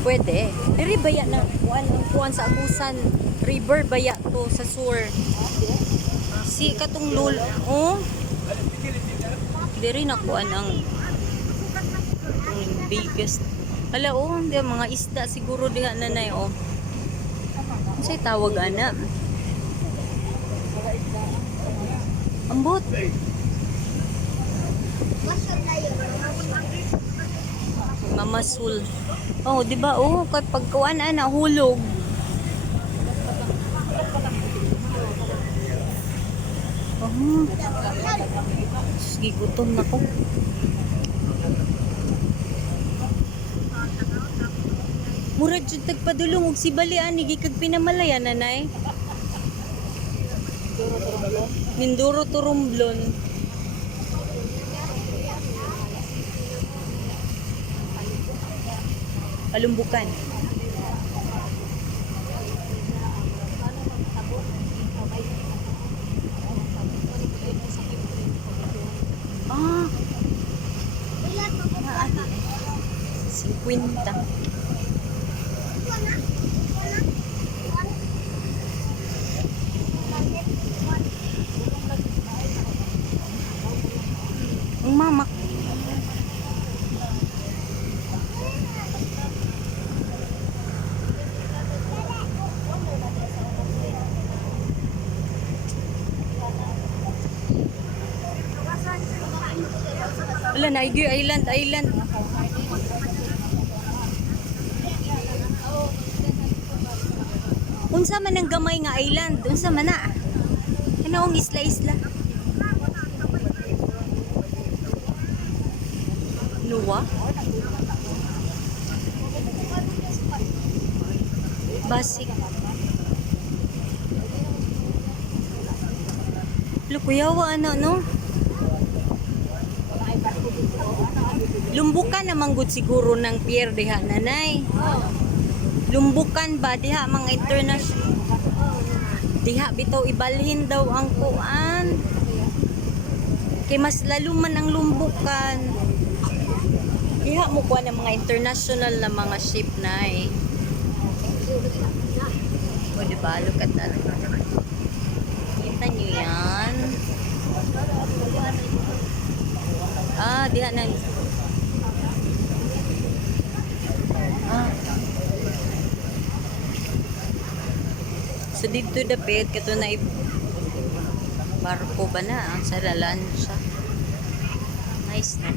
Pwede. Diri baya na kuan sa Agusan River baya to sa Sur. Si katong lul. Oh. Diri na kuan ang biggest. Hala oh, di mga isda siguro diha nanay oh. Unsay tawag ana? Ambot. Mamasul. Oh, di ba? Oh, kay pagkuan ana hulog. Oh. Sige, gutom na ko. Murag jud tagpadulong og sibalian ni gikag pinamalaya nanay. Minduro turumblon. Palumbukan. Ah. 50. Ang mamak. Wala na, island. Unsa man ang gamay nga island? Unsa man na? Ano ang isla-isla? Nuwa? Basic. Lukuyawa ano no? Lumbukan naman gud siguro ng pier diha nanay. Lumbukan ba diha mga international? Diha bitaw ibalhin daw ang kuan. Kay mas lalo man ang lumbukan. Diha mo kuan ang mga international na mga ship na eh. O diba? Look at that. Kita nyo yan. Ah, diha na. Ah. So dito dapit kato na barko ba na ang sa lalansa. Nice na.